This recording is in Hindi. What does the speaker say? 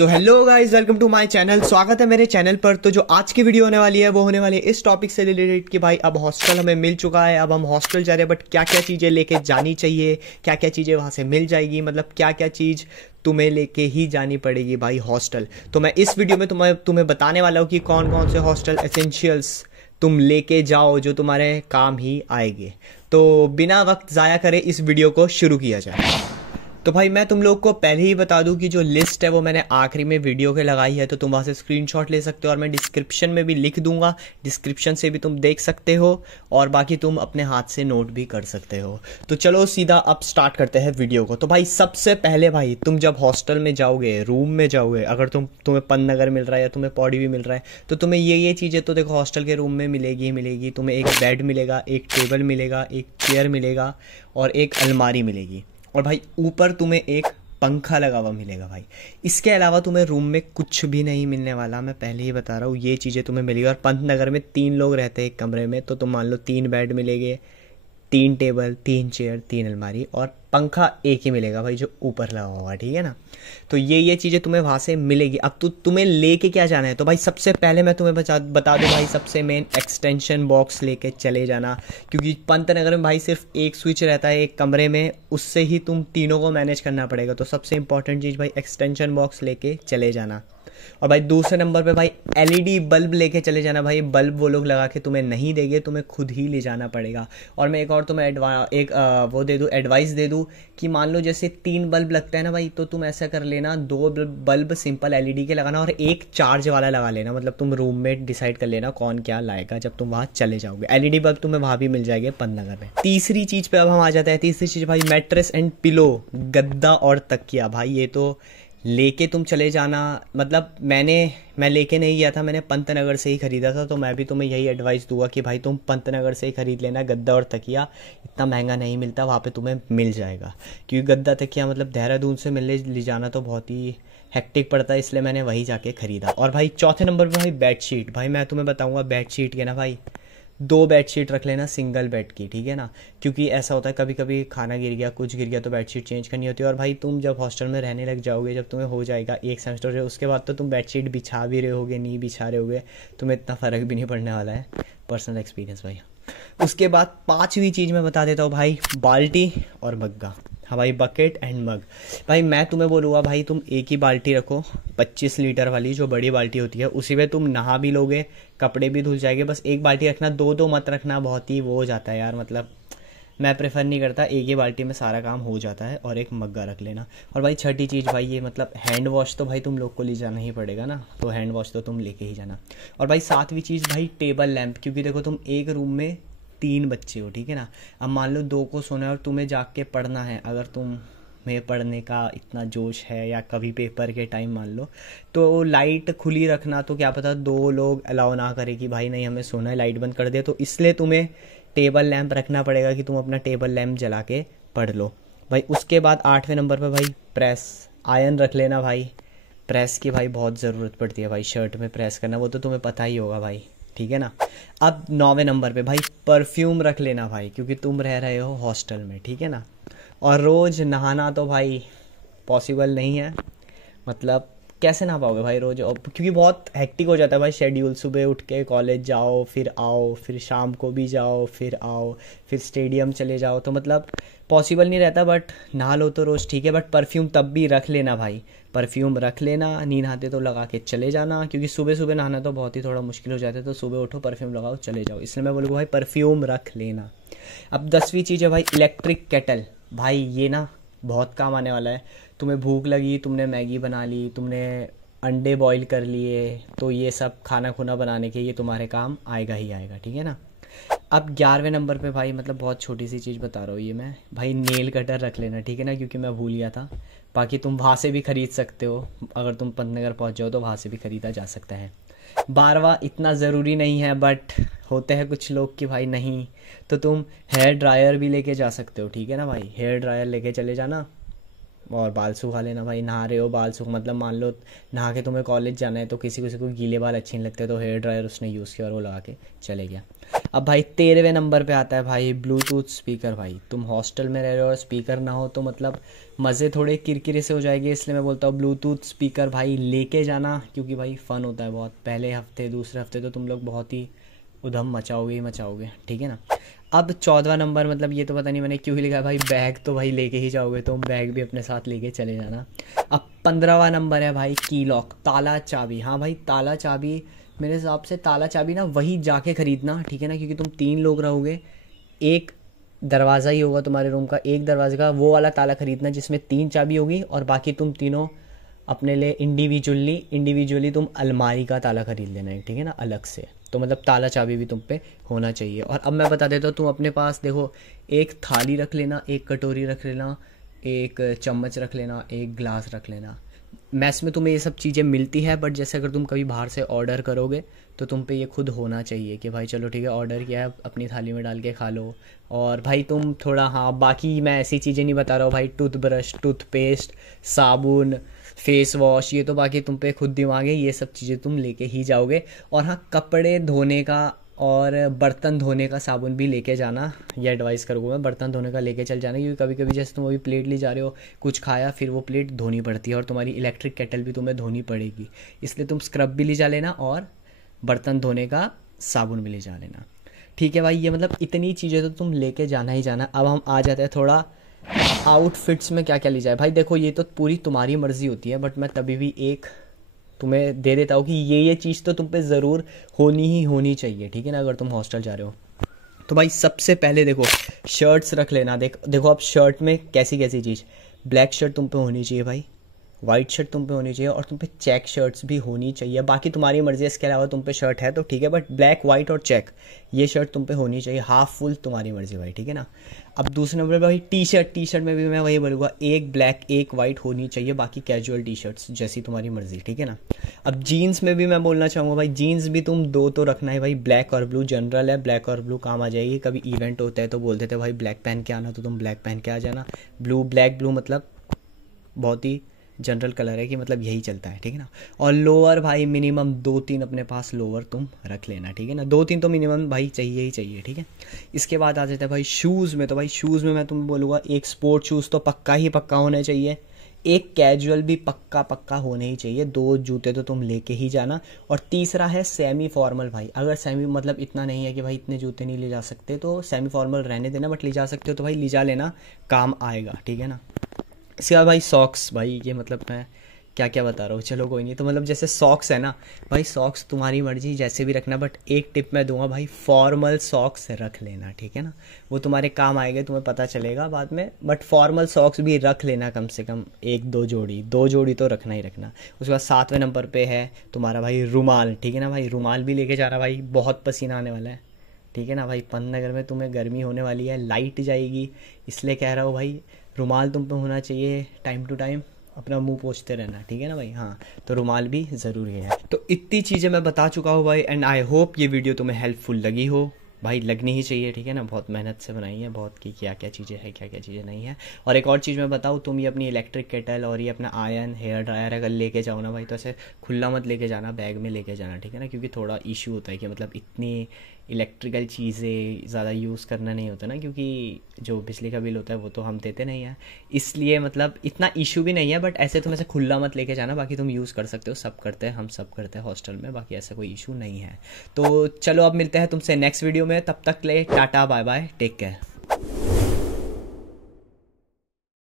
So hello guys, welcome to my channel. स्वागत है मेरे चैनल पर। तो जो आज की वीडियो होने वाली है वो होने वाली है इस टॉपिक से रिलेटेड कि भाई अब हॉस्टल हमें मिल चुका है, अब हम हॉस्टल जा रहे हैं, बट क्या क्या चीज़ें लेके जानी चाहिए, क्या क्या चीज़ें वहाँ से मिल जाएगी, मतलब क्या क्या चीज़ तुम्हें लेके ही जानी पड़ेगी भाई हॉस्टल। तो मैं इस वीडियो में तुम्हें बताने वाला हूँ कि कौन कौन से हॉस्टल एसेंशियल्स तुम लेके जाओ जो तुम्हारे काम ही आएंगे। तो बिना वक्त ज़ाया करे इस वीडियो को शुरू किया जाए। तो भाई मैं तुम लोग को पहले ही बता दूं कि जो लिस्ट है वो मैंने आखिरी में वीडियो के लगाई है, तो तुम वहाँ से स्क्रीनशॉट ले सकते हो और मैं डिस्क्रिप्शन में भी लिख दूंगा, डिस्क्रिप्शन से भी तुम देख सकते हो और बाकी तुम अपने हाथ से नोट भी कर सकते हो। तो चलो सीधा अब स्टार्ट करते हैं वीडियो को। तो भाई सबसे पहले भाई तुम जब हॉस्टल में जाओगे, रूम में जाओगे, अगर तुम्हें पंतनगर मिल रहा है या तुम्हें पौड़ी भी मिल रहा है, तो तुम्हें ये चीज़ें तो देखो हॉस्टल के रूम में मिलेगी ही मिलेगी। तुम्हें एक बेड मिलेगा, एक टेबल मिलेगा, एक चेयर मिलेगा और एक अलमारी मिलेगी। और भाई ऊपर तुम्हें एक पंखा लगा हुआ मिलेगा भाई। इसके अलावा तुम्हें रूम में कुछ भी नहीं मिलने वाला, मैं पहले ही बता रहा हूँ। ये चीज़ें तुम्हें मिलेगी। और पंतनगर में 3 लोग रहते हैं एक कमरे में, तो तुम मान लो 3 बेड मिलेंगे, 3 टेबल, 3 चेयर, 3 अलमारी और पंखा एक ही मिलेगा भाई जो ऊपर लगा होगा, ठीक है ना। तो ये चीज़ें तुम्हें वहाँ से मिलेगी। अब तुम्हें लेके क्या जाना है, तो भाई सबसे पहले मैं तुम्हें बता दूँ भाई, सबसे मेन एक्सटेंशन बॉक्स लेके चले जाना। क्योंकि पंतनगर में भाई सिर्फ एक स्विच रहता है एक कमरे में, उससे ही तुम तीनों को मैनेज करना पड़ेगा। तो सबसे इंपॉर्टेंट चीज़ भाई एक्सटेंशन बॉक्स लेके चले जाना। और भाई दूसरे नंबर पे भाई एलईडी बल्ब लेके चले जाना। भाई बल्ब वो लोग लगा के तुम्हें नहीं देंगे, तुम्हें खुद ही ले जाना पड़ेगा। और मैं एक और तुम्हें वो दे दूँ, एडवाइस दे दूँ कि मान लो जैसे 3 बल्ब लगता है ना भाई, तो तुम ऐसा कर लेना 2 बल्ब सिंपल एलईडी के लगाना और एक चार्ज वाला लगा लेना। मतलब तुम रूम में डिसाइड कर लेना कौन क्या लाएगा जब तुम वहाँ चले जाओगे। एलईडी बल्ब तुम्हें वहाँ भी मिल जाएंगे पंतनगर में। तीसरी चीज़ पे अब हम आ जाते हैं। तीसरी चीज़ भाई मैट्रेस एंड पिलो, गद्दा और तकिया। भाई ये तो लेके तुम चले जाना। मतलब मैं लेके नहीं गया था, मैंने पंतनगर से ही ख़रीदा था। तो मैं भी तुम्हें यही एडवाइस दूंगा कि भाई तुम पंतनगर से ही ख़रीद लेना। गद्दा और तकिया इतना महंगा नहीं मिलता, वहाँ पे तुम्हें मिल जाएगा। क्योंकि गद्दा तकिया मतलब देहरादून से मिलने ले जाना तो बहुत ही हेक्टिक पड़ता है, इसलिए मैंने वही जाके ख़रीदा। और भाई चौथे नंबर पर भाई बेडशीट। भाई मैं तुम्हें बताऊँगा बेडशीट के ना भाई 2 बेडशीट रख लेना सिंगल बेड की, ठीक है ना। क्योंकि ऐसा होता है कभी कभी खाना गिर गया, कुछ गिर गया तो बेडशीट चेंज करनी होती है। और भाई तुम जब हॉस्टल में रहने लग जाओगे, जब तुम्हें हो जाएगा 1 सेमेस्टर से, उसके बाद तो तुम बेडशीट बिछा भी रहे होगे, नहीं बिछा रहे होगे, तुम्हें इतना फ़र्क भी नहीं पड़ने वाला है। पर्सनल एक्सपीरियंस भाई। उसके बाद 5वीं चीज़ मैं बता देता हूँ भाई, बाल्टी और मग्गा। हाँ भाई, बकेट एंड मग। भाई मैं तुम्हें बोलूँगा भाई तुम एक ही बाल्टी रखो, 25 लीटर वाली जो बड़ी बाल्टी होती है, उसी में तुम नहा भी लोगे, कपड़े भी धुल जाएंगे। बस एक बाल्टी रखना, 2 मत रखना, बहुत ही वो हो जाता है यार। मतलब मैं प्रेफर नहीं करता, एक ही बाल्टी में सारा काम हो जाता है। और एक मग्गा रख लेना। और भाई छठी चीज़ भाई ये मतलब हैंड वॉश तो भाई तुम लोग को ले जाना ही पड़ेगा ना, तो हैंड वॉश तो तुम लेके ही जाना। और भाई 7वीं चीज़ भाई टेबल लैंप। क्योंकि देखो तुम एक रूम में 3 बच्चे हो, ठीक है ना। अब मान लो 2 को सोना है और तुम्हें जाग के पढ़ना है। अगर तुम्हें पढ़ने का इतना जोश है या कभी पेपर के टाइम मान लो, तो लाइट खुली रखना। तो क्या पता 2 लोग अलाउ ना करे कि भाई नहीं हमें सोना है, लाइट बंद कर दे। तो इसलिए तुम्हें टेबल लैंप रखना पड़ेगा कि तुम अपना टेबल लैंप जला के पढ़ लो भाई। उसके बाद 8वें नंबर पर भाई प्रेस, आयरन रख लेना भाई। प्रेस की भाई बहुत ज़रूरत पड़ती है भाई, शर्ट में प्रेस करना, वो तो तुम्हें पता ही होगा भाई, ठीक है ना। अब 9वें नंबर पे भाई परफ्यूम रख लेना भाई, क्योंकि तुम रह रहे हो हॉस्टल में, ठीक है ना। और रोज़ नहाना तो भाई पॉसिबल नहीं है। मतलब कैसे नहा पाओगे भाई रोज़, क्योंकि बहुत हेक्टिक हो जाता है भाई शेड्यूल। सुबह उठ के कॉलेज जाओ, फिर आओ, फिर शाम को भी जाओ, फिर आओ, फिर स्टेडियम चले जाओ, तो मतलब पॉसिबल नहीं रहता। बट नहा लो तो रोज़ ठीक है, बट परफ्यूम तब भी रख लेना भाई। परफ्यूम रख लेना, नहीं नहाते तो लगा के चले जाना। क्योंकि सुबह सुबह नहाना तो बहुत ही थोड़ा मुश्किल हो जाता है, तो सुबह उठो परफ्यूम लगाओ चले जाओ। इसलिए मैं बोलूँगा भाई परफ्यूम रख लेना। अब 10वीं चीज़ है भाई इलेक्ट्रिक केटल। भाई ये ना बहुत काम आने वाला है। तुम्हें भूख लगी, तुमने मैगी बना ली, तुमने अंडे बॉईल कर लिए, तो ये सब खाना खुना बनाने के ये तुम्हारे काम आएगा ही आएगा, ठीक है ना। अब 11वें नंबर पे भाई मतलब बहुत छोटी सी चीज़ बता रहा हूँ ये मैं भाई, नेल कटर रख लेना, ठीक है ना, क्योंकि मैं भूल गया था। बाकी तुम वहाँ से भी ख़रीद सकते हो, अगर तुम पंतनगर पहुँच जाओ तो वहाँ से भी ख़रीदा जा सकता है। 12वां इतना ज़रूरी नहीं है, बट होते हैं कुछ लोग कि भाई नहीं, तो तुम हेयर ड्रायर भी लेके जा सकते हो, ठीक है ना भाई। हेयर ड्रायर लेके चले जाना और बाल सूखा लेना भाई। नहा रहे हो बाल सूख, मतलब मान लो नहा के तुम्हें कॉलेज जाना है, तो किसी किसी को गीले बाल अच्छे नहीं लगते, तो हेयर ड्रायर उसने यूज़ किया और वो लगा के चले गया। अब भाई 13वें नंबर पे आता है भाई ब्लूटूथ स्पीकर। भाई तुम हॉस्टल में रह रहे हो और स्पीकर ना हो तो मतलब मज़े थोड़े किरकिरे से हो जाएंगे, इसलिए मैं बोलता हूँ ब्लूटूथ स्पीकर भाई लेके जाना, क्योंकि भाई फ़न होता है बहुत। पहले हफ्ते दूसरे हफ्ते तो तुम लोग बहुत ही उधम मचाओगे ही मचाओगे, ठीक है ना। अब 14वां नंबर, मतलब ये तो पता नहीं मैंने क्यों ही लिखा है भाई, बैग तो भाई लेके ही जाओगे, तो बैग भी अपने साथ लेके चले जाना। अब 15वां नंबर है भाई की लॉक, ताला चाबी। हाँ भाई ताला चाबी, मेरे हिसाब से ताला चाबी ना वही जाके ख़रीदना, ठीक है ना, क्योंकि तुम 3 लोग रहोगे, एक दरवाज़ा ही होगा तुम्हारे रूम का, एक दरवाजे का वो वाला ताला खरीदना जिसमें 3 चाबी होगी, और बाकी तुम तीनों अपने लिए इंडिविजुअली तुम अलमारी का ताला खरीद लेना है, ठीक है ना, अलग से। तो मतलब ताला चाबी भी तुम पे होना चाहिए। और अब मैं बता देता हूँ, तुम अपने पास देखो एक थाली रख लेना, एक कटोरी रख लेना, एक चम्मच रख लेना, एक ग्लास रख लेना। मैस में तुम्हें ये सब चीज़ें मिलती है, बट जैसे अगर तुम कभी बाहर से ऑर्डर करोगे तो तुम पे ये खुद होना चाहिए कि भाई चलो ठीक है ऑर्डर किया है, अपनी थाली में डाल के खा लो। और भाई तुम थोड़ा, हाँ बाकी मैं ऐसी चीज़ें नहीं बता रहा हूँ भाई, टूथब्रश, टूथपेस्ट, साबुन, फेस वॉश, ये तो बाकी तुम पे खुद दिमाग है, ये सब चीज़ें तुम लेके ही जाओगे। और हाँ कपड़े धोने का और बर्तन धोने का साबुन भी लेके जाना, ये एडवाइस करूँगा मैं, बर्तन धोने का लेके चल जाना, क्योंकि कभी कभी जैसे तुम अभी प्लेट ले जा रहे हो, कुछ खाया, फिर वो प्लेट धोनी पड़ती है, और तुम्हारी इलेक्ट्रिक केटल भी तुम्हें धोनी पड़ेगी, इसलिए तुम स्क्रब भी ले जा लेना और बर्तन धोने का साबुन भी ले जा लेना, ठीक है भाई। ये मतलब इतनी चीज़ें तो तुम लेके जाना ही जाना। अब हम आ जाते हैं थोड़ा आउटफिट्स में क्या क्या ली जाए। भाई देखो ये तो पूरी तुम्हारी मर्जी होती है, बट मैं तभी भी एक तुम्हें दे देता हूँ कि ये चीज़ तो तुम पे ज़रूर होनी ही होनी चाहिए, ठीक है ना, अगर तुम हॉस्टल जा रहे हो। तो भाई सबसे पहले देखो शर्ट्स रख लेना। देखो अब शर्ट में कैसी कैसी चीज़, ब्लैक शर्ट तुम पे होनी चाहिए भाई, वाइट शर्ट तुम पे होनी चाहिए, और तुम पे चेक शर्ट्स भी होनी चाहिए। बाकी तुम्हारी मर्जी है, इसके अलावा तुम पे शर्ट है तो ठीक है, बट ब्लैक, वाइट और चेक ये शर्ट तुम पे होनी चाहिए, हाफ फुल तुम्हारी मर्जी भाई, ठीक है ना। अब दूसरे नंबर पर भाई टी शर्ट में भी मैं वही बोलूँगा, एक ब्लैक एक वाइट होनी चाहिए, बाकी कैजुअल टी शर्ट्स जैसी तुम्हारी मर्जी, ठीक है ना। अब जीन्स में भी मैं बोलना चाहूँगा भाई, जीन्स भी तुम 2 तो रखना है भाई, ब्लैक और ब्लू जनरल है, ब्लैक और ब्लू काम आ जाएगी, कभी इवेंट होता है तो बोलते थे भाई ब्लैक पहन के आना, तो तुम ब्लैक पहन के आ जाना। ब्लैक ब्लू मतलब बहुत ही जनरल कलर है कि मतलब यही चलता है, ठीक है ना। और लोअर भाई मिनिमम 2-3 अपने पास लोअर तुम रख लेना, ठीक है ना, 2-3 तो मिनिमम भाई चाहिए ही चाहिए, ठीक है। इसके बाद आ जाता है भाई शूज़ में। तो भाई शूज़ में मैं तुम्हें बोलूँगा एक स्पोर्ट शूज़ तो पक्का ही पक्का होना चाहिए, एक कैजुअल भी पक्का होने ही चाहिए, 2 जूते तो तुम लेके ही जाना। और तीसरा है सेमी फॉर्मल भाई, अगर सेमी मतलब इतना नहीं है कि भाई इतने जूते नहीं ले जा सकते तो सेमी फॉर्मल रहने देना, बट ले जा सकते हो तो भाई ले जा लेना, काम आएगा, ठीक है ना। इसके बाद भाई सॉक्स, भाई ये मतलब मैं क्या क्या बता रहा हूँ, चलो कोई नहीं। तो मतलब जैसे सॉक्स है ना भाई, सॉक्स तुम्हारी मर्जी जैसे भी रखना, बट एक टिप मैं दूंगा भाई, फॉर्मल सॉक्स रख लेना, ठीक है ना, वो तुम्हारे काम आएंगे, तुम्हें पता चलेगा बाद में, बट फॉर्मल सॉक्स भी रख लेना, कम से कम 1-2 जोड़ी तो रखना ही रखना। उसके बाद 7वें नंबर पे है तुम्हारा भाई रुमाल, ठीक है ना भाई, रुमाल भी लेके जाना भाई, बहुत पसीना आने वाला है, ठीक है ना भाई, पंतनगर में तुम्हें गर्मी होने वाली है, लाइट जाएगी, इसलिए कह रहा हूँ भाई रुमाल तुम पे होना चाहिए, टाइम टू टाइम अपना मुंह पोंछते रहना, ठीक है ना भाई। हाँ तो रुमाल भी ज़रूरी है। तो इतनी चीज़ें मैं बता चुका हूँ भाई, एंड आई होप ये वीडियो तुम्हें हेल्पफुल लगी हो भाई, लगनी ही चाहिए, ठीक है ना, बहुत मेहनत से बनाई है, बहुत की क्या क्या चीज़ें हैं क्या क्या चीज़ें नहीं है। और एक और चीज़ मैं बताऊँ, तुम ये अपनी इलेक्ट्रिक केटल और ये अपना आयरन, हेयर ड्रायर अगर लेके जाओ ना भाई, तो ऐसे खुला मत लेके जाना, बैग में लेके जाना, ठीक है ना, क्योंकि थोड़ा इशू होता है कि मतलब इतनी इलेक्ट्रिकल चीज़ें ज़्यादा यूज़ करना नहीं होता ना, क्योंकि जो बिजली का बिल होता है वो तो हम देते नहीं हैं, इसलिए मतलब इतना इशू भी नहीं है, बट ऐसे तुम ऐसे खुला मत लेके जाना, बाकी तुम यूज़ कर सकते हो, सब करते हैं, हम सब करते हैं हॉस्टल में, बाकी ऐसा कोई इशू नहीं है। तो चलो अब मिलते हैं तुमसे नेक्स्ट वीडियो में, तब तक ले tata bye bye, take care.